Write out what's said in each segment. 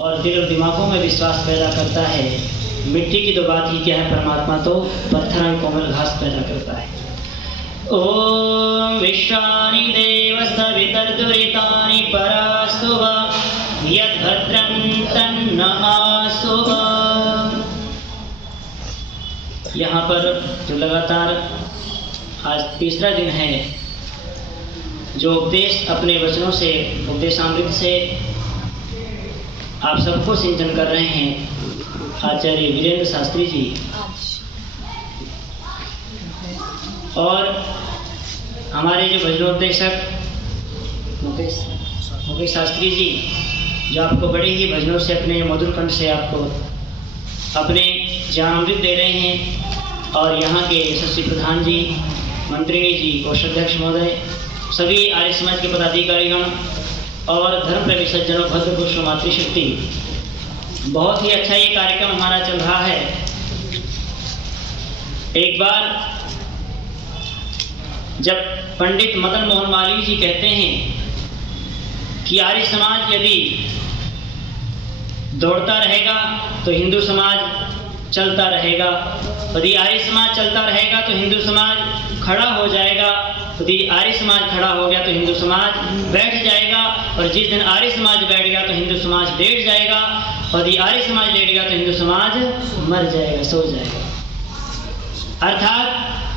और दिल और दिमागों में विश्वास पैदा करता है। मिट्टी की तो बात ही क्या है, परमात्मा तो पत्थर और कोमल घास पैदा करता है। ओम विश्वानि देव सवितर्दुरितानि परास्तु यद्भद्रं तन्न आस्तु। यहाँ पर जो लगातार आज तीसरा दिन है, जो उपदेश अपने वचनों से, उपदेशामृत से आप सबको सिंचन कर रहे हैं आचार्य वीरेंद्र शास्त्री जी और हमारे जो भजनोपदेशक मुकेश शास्त्री जी, जो आपको बड़े ही भजनों से, अपने मधुर कंठ से आपको अपने ज्ञानामृत दे रहे हैं। और यहाँ के यशस्वी प्रधान जी, मंत्रिणी जी, कोषाध्यक्ष महोदय, सभी आर्य समाज के पदाधिकारीगण और धर्म प्रेमी सज्जनों, भद्र पुरुषों, मातृशक्ति, बहुत ही अच्छा ये कार्यक्रम हमारा चल रहा है। एक बार जब पंडित मदन मोहन मालवीय जी कहते हैं कि आर्य समाज यदि दौड़ता रहेगा तो हिंदू समाज चलता रहेगा, यदि आर्य समाज चलता रहेगा तो हिंदू समाज खड़ा हो जाएगा, यदि आर्य समाज खड़ा हो गया तो हिंदू समाज बैठ जाएगा, और जिस दिन आर्य समाज बैठ गया तो हिंदू समाज लेट जाएगा, और यदि आर्य समाज लेट गया तो हिंदू समाज मर जाएगा, सो जाएगा। अर्थात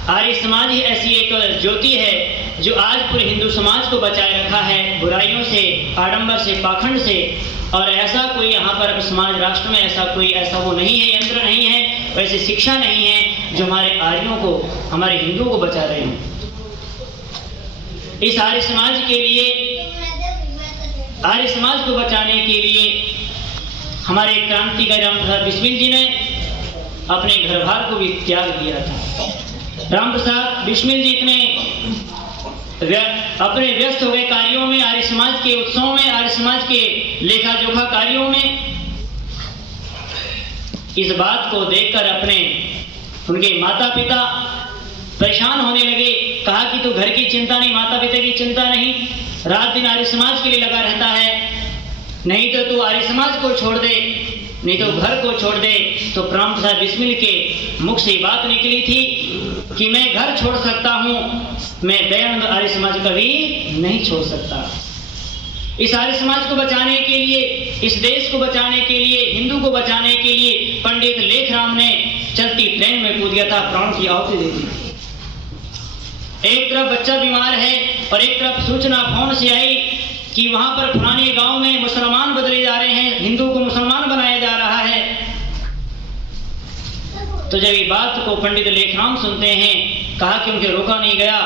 आर्य समाज ही ऐसी एक ज्योति है जो आज पूरे हिंदू समाज को बचाए रखा है बुराइयों से, आडंबर से, पाखंड से। और ऐसा कोई यहाँ पर समाज राष्ट्र में ऐसा वो नहीं है, यंत्र नहीं है, वैसे शिक्षा नहीं है जो हमारे आर्यों को, हमारे हिंदुओं को बचा रहे हों। इस आर्य समाज के लिए, आर्य समाज को बचाने के लिए हमारे क्रांतिकारी राम प्रसाद बिस्मिल जी ने अपने घर बार को भी त्याग दिया था। राम प्रसाद बिस्मिल जी इतने अपने व्यस्त हो गए कार्यों में, आर्य समाज के उत्सवों में, आर्य समाज के लेखा जोखा कार्यों में। इस बात को देखकर उनके माता पिता परेशान होने लगे। कहा कि तू घर की चिंता नहीं, माता पिता की चिंता नहीं, रात दिन आर्य समाज के लिए लगा रहता है, नहीं तो तू आर्य समाज को छोड़ दे, नहीं तो घर को छोड़ दे। तो राम प्रसाद बिस्मिल के मुख से बात निकली थी कि मैं घर छोड़ सकता हूं, मैं दयानंद आर्य समाज कभी नहीं छोड़ सकता। इस आर्य समाज को बचाने के लिए, इस देश को बचाने के लिए, हिंदू को बचाने के लिए पंडित लेखराम ने चलती ट्रेन में कूद गया था, प्राण की आहुति दे दी थी। एक तरफ बच्चा बीमार है और एक तरफ सूचना फोन से आई कि वहां पर पुराने गांव में मुसलमान बदले जा रहे हैं, हिंदू को मुसलमान बनाया जा रहा है। तो जब ये बात को पंडित लेखराम सुनते हैं, कहा कि उनके रोका नहीं गया।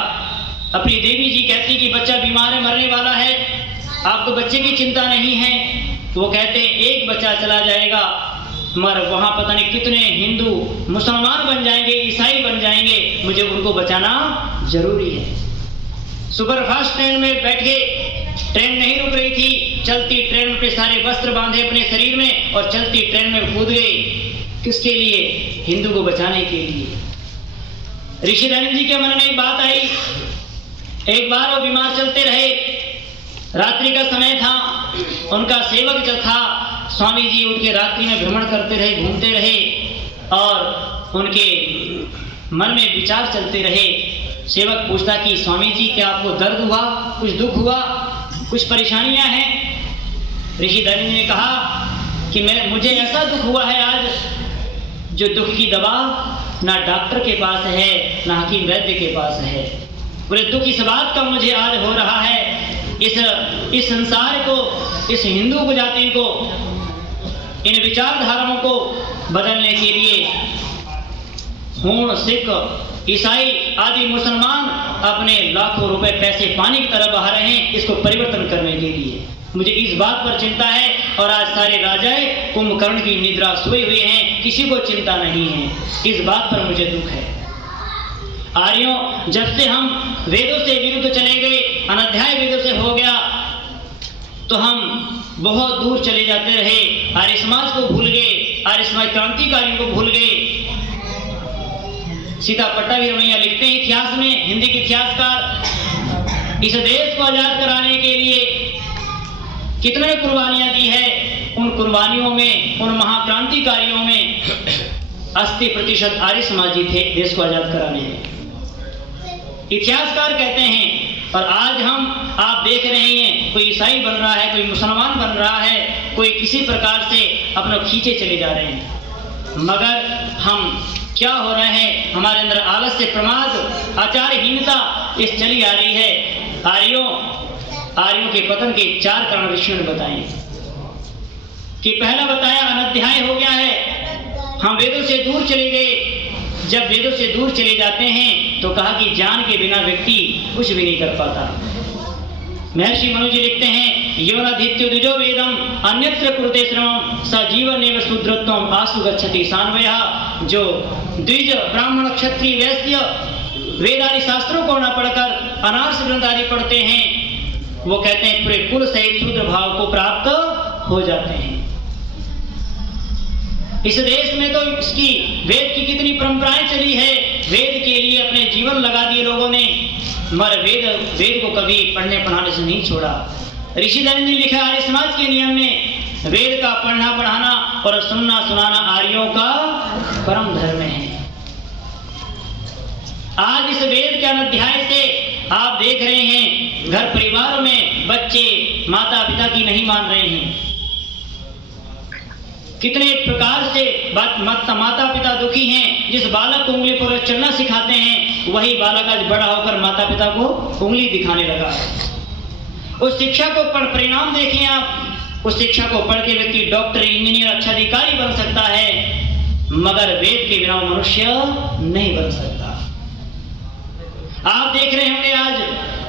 अपनी देवी जी कहती कि बच्चा बीमार है, मरने वाला है, आपको बच्चे की चिंता नहीं है। तो वो कहते हैं एक बच्चा चला जाएगा, मगर वहां पता नहीं कितने हिंदू मुसलमान बन जाएंगे, ईसाई बन जाएंगे, मुझे उनको बचाना जरूरी है। सुपरफास्ट ट्रेन में बैठे, ट्रेन नहीं रुक रही थी, चलती ट्रेन पे सारे वस्त्र बांधे अपने शरीर में और चलती ट्रेन में कूद गए। किसके लिए? हिंदू को बचाने के लिए। ऋषि दयानंद जी के मन में एक बात आई। एक बार वो बीमार चलते रहे, रात्रि का समय था, उनका सेवक जो था स्वामी जी उनके रात्रि में भ्रमण करते रहे, घूमते रहे, और उनके मन में विचार चलते रहे। सेवक पूछता कि स्वामी जी क्या आपको दर्द हुआ, कुछ दुख हुआ, कुछ परेशानियां हैं? ऋषि दयानंद ने कहा कि मुझे ऐसा दुख हुआ है आज, जो दुख की दवा ना डॉक्टर के पास है, ना हकीम वैद्य के पास है। बोले दुख इस बात का मुझे आज हो रहा है, इस संसार को, इस हिंदू को, जाति को, इन विचारधाराओं को बदलने के लिए हूण, सिख, ईसाई आदि मुसलमान अपने लाखों रुपए पैसे पानी की तरह बहा रहे हैं, इसको परिवर्तन करने के लिए। मुझे इस बात पर चिंता है, और आज सारे राजाए कुंभकर्ण की निद्रा सोए हुए हैं, किसी को चिंता नहीं है। इस बात पर मुझे दुख है। आर्यों, जब से हम वेदों से विरुद्ध चले गए, अनध्याय वेदों से हो गया, तो हम बहुत दूर चले जाते रहे, आर्य समाज को भूल गए, आर्य समाज क्रांतिकारियों को भूल गए। सीता पट्टाभिरमैया लिखते हैं इतिहास में, हिंदी के इतिहासकार, इस देश को आजाद कराने के लिए कितने कुर्बानियां दी है। उन कुर्बानियों में, उन महाक्रांतिकारियों में 80% आर्य समाजी थे देश को आजाद कराने में। इतिहासकार कहते हैं, और आज आप देख रहे हैं कोई ईसाई बन रहा है, कोई मुसलमान बन रहा है, कोई किसी प्रकार से अपना खींचे चले जा रहे हैं, मगर हम क्या हो रहे हैं, हमारे अंदर आलस्य, प्रमाद, आचारहीनता इस चली आ रही है। आर्यों के पतन के 4 कारण ऋषियों ने बताए कि पहला बताया अनध्याय हो गया है, हम वेदों से दूर चले गए। जब वेदों से दूर चले जाते हैं तो कहा कि ज्ञान के बिना व्यक्ति कुछ भी नहीं कर पाता। महर्षि मनु जी लिखते हैं, योनाधित्यो द्विजो वेदम अन्यत्र कुरुते श्रमम स जीवनेव शूद्रत्वम आसु गच्छति सान्वयः। जो द्विज ब्राह्मण क्षत्रिय वैश्य वेद आदि शास्त्रों को न पढ़कर अनार्ष ग्रंथ आदि पढ़ते हैं, वो कहते हैं पूरे कुल सहित शूद्र भाव को प्राप्त हो जाते हैं। इस देश में तो इसकी वेद की कितनी परंपराएं चली है, वेद के लिए अपने जीवन लगा दिए लोगों ने, मगर वेद को कभी पढ़ने पढ़ाने से नहीं छोड़ा। ऋषि दयानंद ने लिखा आर्य समाज के नियम में वेद का पढ़ना पढ़ाना और सुनना सुनाना आर्यों का परम धर्म है। आज इस वेद के अध्याय से आप देख रहे हैं घर परिवारों में बच्चे माता पिता की नहीं मान रहे हैं, कितने प्रकार से माता पिता दुखी हैं। जिस बालक को उंगली पर चलना सिखाते हैं वही बालक आज बड़ा होकर माता पिता को उंगली दिखाने लगा है। उस शिक्षा को परिणाम देखें आप, उस शिक्षा को पढ़ के व्यक्ति डॉक्टर, इंजीनियर, अच्छा अधिकारी बन सकता है, मगर वेद के बिना मनुष्य नहीं बन सकता। आप देख रहे होंगे आज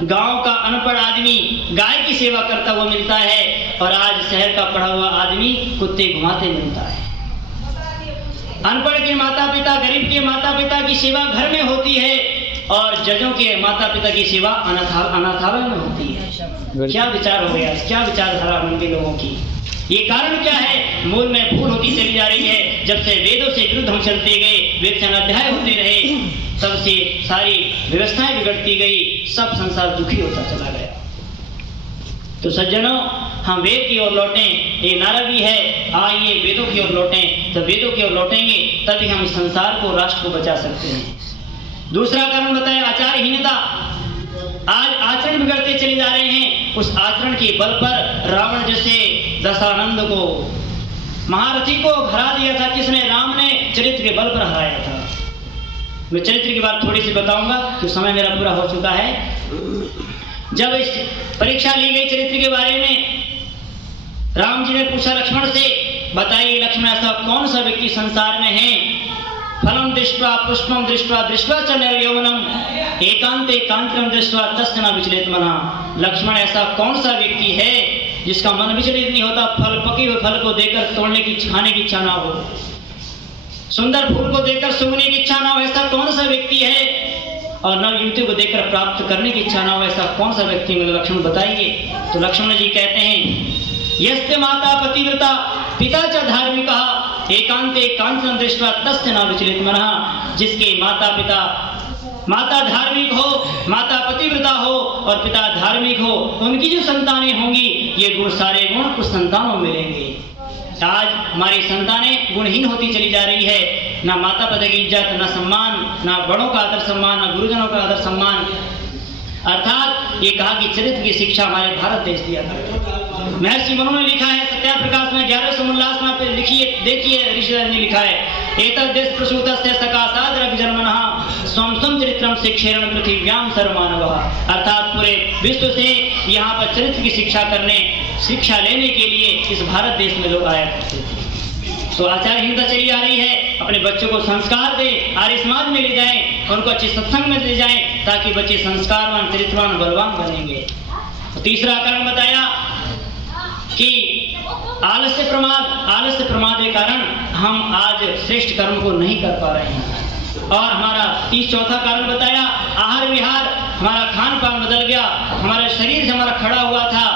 गांव का अनपढ़ आदमी गाय की सेवा करता हुआ मिलता है, और आज शहर का पढ़ा हुआ आदमी कुत्ते घुमाते मिलता है। अनपढ़ के माता पिता, गरीब के माता पिता की सेवा घर में होती है, और जजों के माता पिता की सेवा अनाथालय में होती है। क्या विचार हो गया, क्या विचारधारा उनके लोगों की? ये कारण क्या है? मूल में भूल होती चली जा रही है। जब से वेदों से विरुद्ध हम चलते गए, वेद से अनध्याय होते रहे, तब से सारी व्यवस्थाएं बिगड़ती गई, सब संसार दुखी होता चला गया। तो सज्जनों, हम वेद की ओर लौटें, ये नारा भी है, आइए वेदों की ओर लौटें। तो वेदों की ओर लौटेंगे तभी हम इस संसार को, राष्ट्र को बचा सकते हैं। दूसरा कारण बताया आचारहीनता। आज आचरण बिगड़ते चले जा रहे हैं। उस आचरण के बल पर रावण जैसे दशानंद को, महारथी को हरा दिया था। किसने? राम ने चरित्र के बल पर हराया था। मैं चरित्र की बात थोड़ी सी बताऊंगा, तो समय मेरा पूरा हो चुका है। जब इस परीक्षा ली गई चरित्र के बारे में, राम जी ने पूछा लक्ष्मण से, बताइए लक्ष्मण ऐसा कौन सा व्यक्ति संसार में है, फलम दृष्ट्वा पुष्पम दृष्ट्वा दृष्ट्वा च नरयौवनम एकांते कांतिम दृष्ट्वा तस्य न विचलित मनः। लक्ष्मण ऐसा कौन सा व्यक्ति है जिसका मन विचलित नहीं होता, फल पके हुए फल को देखकर तोड़ने की, खाने की इच्छा ना हो, सुंदर फूल को देखकर सूंघने की इच्छा ना हो, ऐसा कौन सा व्यक्ति है, और नव युवती को देखकर प्राप्त करने की इच्छा ना हो, ऐसा कौन सा व्यक्ति? मेरे लक्ष्मण बताइए। तो लक्ष्मण जी कहते हैं, यस्य माता पतिव्रता पिता च धार्मिकः एकांते कांचन दृष्ट्वा तस्य न विचलित मनः। जिसके माता धार्मिक हो, माता पतिव्रता हो और पिता धार्मिक हो, उनकी जो संतानें होंगी, ये गुण, सारे गुण उस संतानों में मिलेंगे। आज हमारी संतानें गुणहीन होती चली जा रही है, ना माता पिता की इज्जत, ना सम्मान, ना बड़ों का आदर सम्मान, ना गुरुजनों का आदर सम्मान। अर्थात ये कहा कि चरित्र की शिक्षा हमारे भारत देश दिया था। महर्षि मनु ने लिखा है सत्याप्रकाश में 1119 में, पे लिखिए, देखिए ऋषि ने लिखा है, एतद् देश प्रसूतस्य सकाशाद् रविजन्मनः स्वं स्वं चरित्रम शिक्षेण पृथिव्याम सर्वमानवः। अर्थात पूरे विश्व से यहाँ पर चरित्र की शिक्षा लेने के लिए इस भारत देश में लोग आया करते थे। तो आचारहीनता चली आ रही है। अपने बच्चों को संस्कार दें, आर्य समाज में ले जाएं, उनको अच्छे सत्संग में ले जाएं, ताकि बच्चे संस्कारवान, चरित्रवान, बलवान बनेंगे। तो तीसरा कारण बताया कि आलस्य प्रमाद के कारण हम आज श्रेष्ठ कर्म को नहीं कर पा रहे हैं। और हमारा चौथा कारण बताया, आहार विहार, हमारा खान पान बदल गया। हमारा शरीर से हमारा खड़ा हुआ था,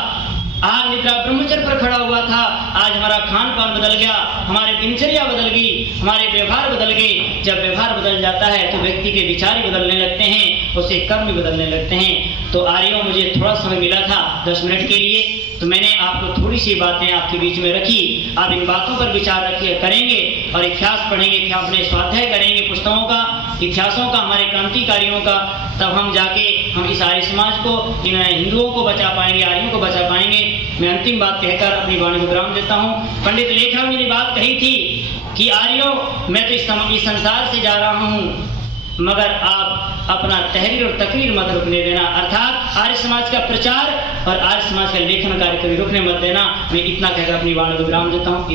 आहार निद्रा ब्रह्मचर्य पर खड़ा हुआ था, आज हमारा खान पान बदल गया, हमारी दिनचर्या बदल गई, हमारे व्यवहार बदल गए। जब व्यवहार बदल जाता है तो व्यक्ति के विचार भी बदलने लगते हैं, उसके कर्म भी बदलने लगते हैं। तो आर्यों, मुझे थोड़ा समय मिला था 10 मिनट के लिए, तो मैंने आपको थोड़ी सी बातें आपके बीच में रखी। आप इन बातों पर विचार रखिए करेंगे और इतिहास पढ़ेंगे, इतिहास अपने स्वाध्याय करेंगे पुस्तकों का, इतिहासों का, हमारे क्रांतिकारियों का, तब हम जाके हम इस आर्य समाज को, इन हिंदुओं को बचा पाएंगे, आर्यों को बचा पाएंगे। मैं अंतिम बात कहकर अपनी वाणी को विराम देता हूँ। पंडित लेखराम जी ने बात कही थी कि आर्यों, मैं तो इस संसार से जा रहा हूँ, मगर आप अपना तहरीर और तकरीर मत रुकने देना, अर्थात आर्य समाज का प्रचार और आर्य समाज का लेखन कार्य कभी रुकने मत देना। मैं इतना कहकर अपनी वाणी को विराम देता हूँ।